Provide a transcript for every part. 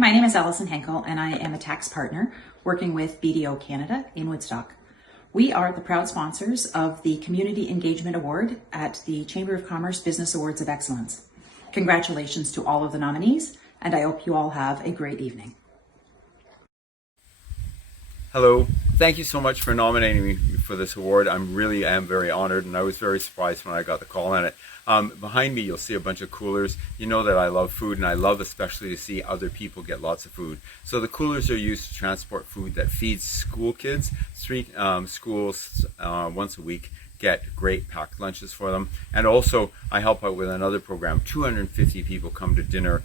my name is Alison Henkel, and I am a tax partner working with BDO Canada in Woodstock. We are the proud sponsors of the Community Engagement Award at the Chamber of Commerce Business Awards of Excellence. Congratulations to all of the nominees, and I hope you all have a great evening. Hello, thank you so much for nominating me for this award. I really am very honored, and I was very surprised when I got the call on it. Behind me, you'll see a bunch of coolers. You know that I love food, and I love especially to see other people get lots of food. So the coolers are used to transport food that feeds school kids. Three schools once a week get great packed lunches for them. And also, I help out with another program. 250 people come to dinner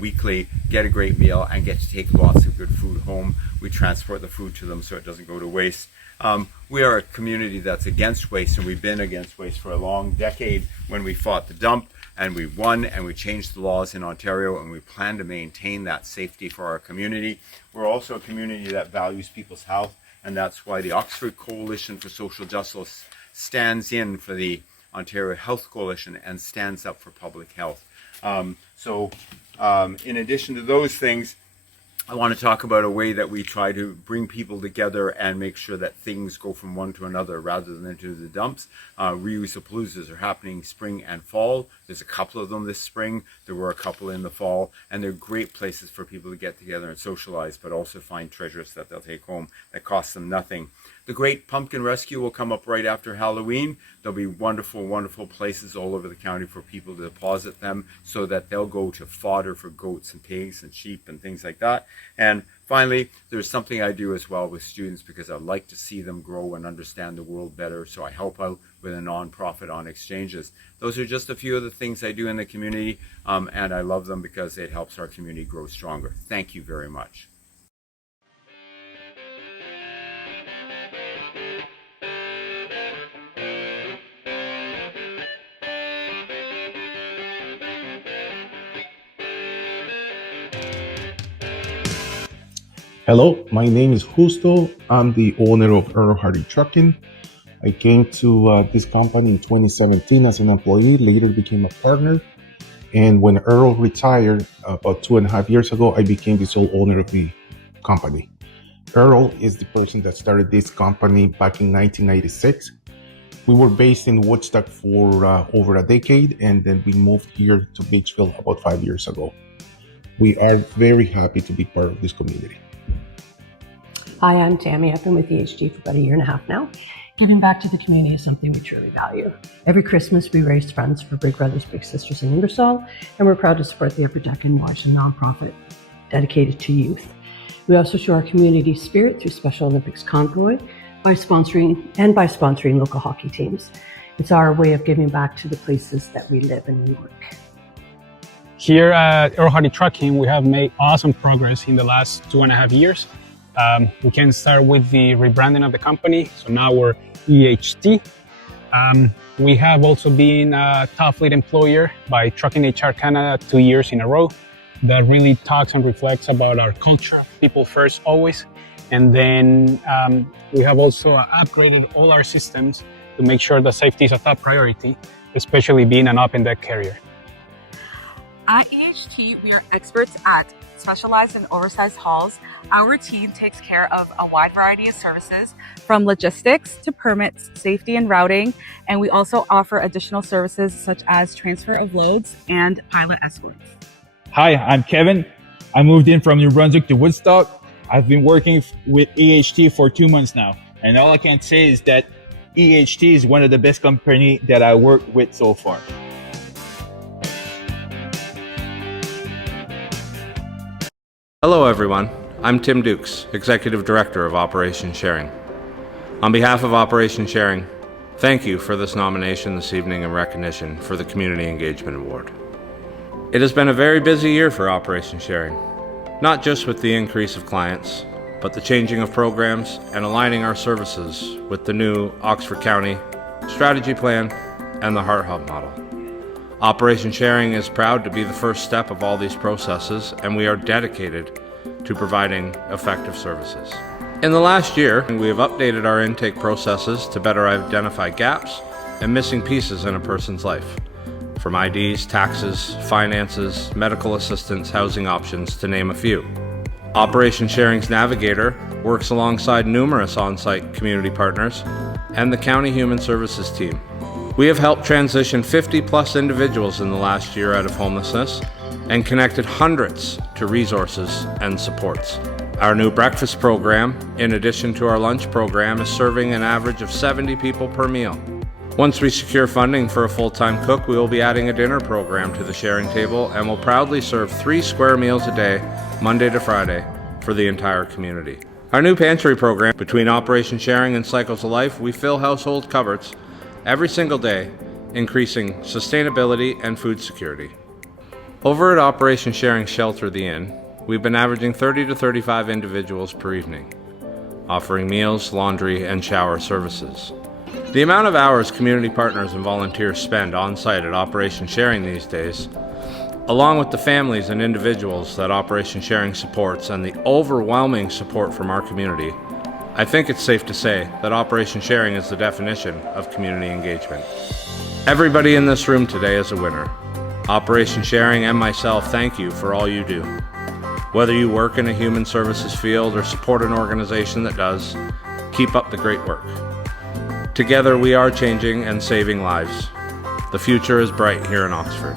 weekly, get a great meal, and get to take lots of good food home. We transport the food to them so it doesn't go to waste. We are a community that's against waste, and we've been against waste for a long decade when we fought the dump, and we won, and we changed the laws in Ontario, and we plan to maintain that safety for our community. We're also a community that values people's health, and that's why the Oxford Coalition for Social Justice stands in for the Ontario Health Coalition and stands up for public health. In addition to those things, I want to talk about a way that we try to bring people together and make sure that things go from one to another rather than into the dumps. Reuse-a-paloozas are happening spring and fall. There's a couple of them this spring. There were a couple in the fall, and they're great places for people to get together and socialize, but also find treasures that they'll take home that cost them nothing. The Great Pumpkin Rescue will come up right after Halloween. There'll be wonderful, wonderful places all over the county for people to deposit them so that they'll go to fodder for goats and pigs and sheep and things like that. And finally, there's something I do as well with students because I like to see them grow and understand the world better, so I help out with a non-profit on exchanges. Those are just a few of the things I do in the community, and I love them because it helps our community grow stronger. Thank you very much. Hello, my name is Justo. I'm the owner of Earl Hardy Trucking. I came to this company in 2017 as an employee, later became a partner. And when Earl retired about 2.5 years ago, I became the sole owner of the company. Earl is the person that started this company back in 1996. We were based in Woodstock for over a decade, and then we moved here to Beachville about 5 years ago. We are very happy to be part of this community. Hi, I'm Tammy. I've been with EHT for about 1.5 years now. Giving back to the community is something we truly value. Every Christmas, we raise funds for Big Brothers Big Sisters in Ingersoll, and we're proud to support the Upper Deck and Washington nonprofit dedicated to youth. We also show our community spirit through Special Olympics Convoy by sponsoring local hockey teams. It's our way of giving back to the places that we live and work. Here at Earl Hardy Trucking, we have made awesome progress in the last 2.5 years. We can start with the rebranding of the company. So now we're EHT. We have also been a top lead employer by Trucking HR Canada 2 years in a row. That really talks and reflects about our culture, people first always. And then we have also upgraded all our systems to make sure that safety is a top priority, especially being an open deck carrier. At EHT, we are experts at specialized and oversized hauls. Our team takes care of a wide variety of services from logistics to permits, safety and routing, and we also offer additional services such as transfer of loads and pilot escorts. Hi, I'm Kevin. I moved in from New Brunswick to Woodstock. I've been working with EHT for 2 months now, and all I can say is that EHT is one of the best companies that I worked with so far. Hello everyone, I'm Tim Dukes, Executive Director of Operation Sharing. On behalf of Operation Sharing, thank you for this nomination this evening in recognition for the Community Engagement Award. It has been a very busy year for Operation Sharing, not just with the increase of clients, but the changing of programs and aligning our services with the new Oxford County Strategy Plan and the Heart Hub model. Operation Sharing is proud to be the first step of all these processes, and we are dedicated to providing effective services. In the last year, we have updated our intake processes to better identify gaps and missing pieces in a person's life. from IDs, taxes, finances, medical assistance, housing options, to name a few. Operation Sharing's Navigator works alongside numerous on-site community partners and the County Human Services team. We have helped transition 50-plus individuals in the last year out of homelessness and connected hundreds to resources and supports. Our new breakfast program, in addition to our lunch program, is serving an average of 70 people per meal. Once we secure funding for a full-time cook, we will be adding a dinner program to the sharing table and will proudly serve 3 square meals a day, Monday to Friday, for the entire community. Our new pantry program, between Operation Sharing and Cycles of Life, we fill household cupboards every single day, increasing sustainability and food security. Over at Operation Sharing Shelter the Inn, we've been averaging 30 to 35 individuals per evening, offering meals, laundry, and shower services. The amount of hours community partners and volunteers spend on site at Operation Sharing these days, along with the families and individuals that Operation Sharing supports and the overwhelming support from our community, I think it's safe to say that Operation Sharing is the definition of community engagement. Everybody in this room today is a winner. Operation Sharing and myself thank you for all you do. Whether you work in a human services field or support an organization that does, keep up the great work. Together we are changing and saving lives. The future is bright here in Oxford.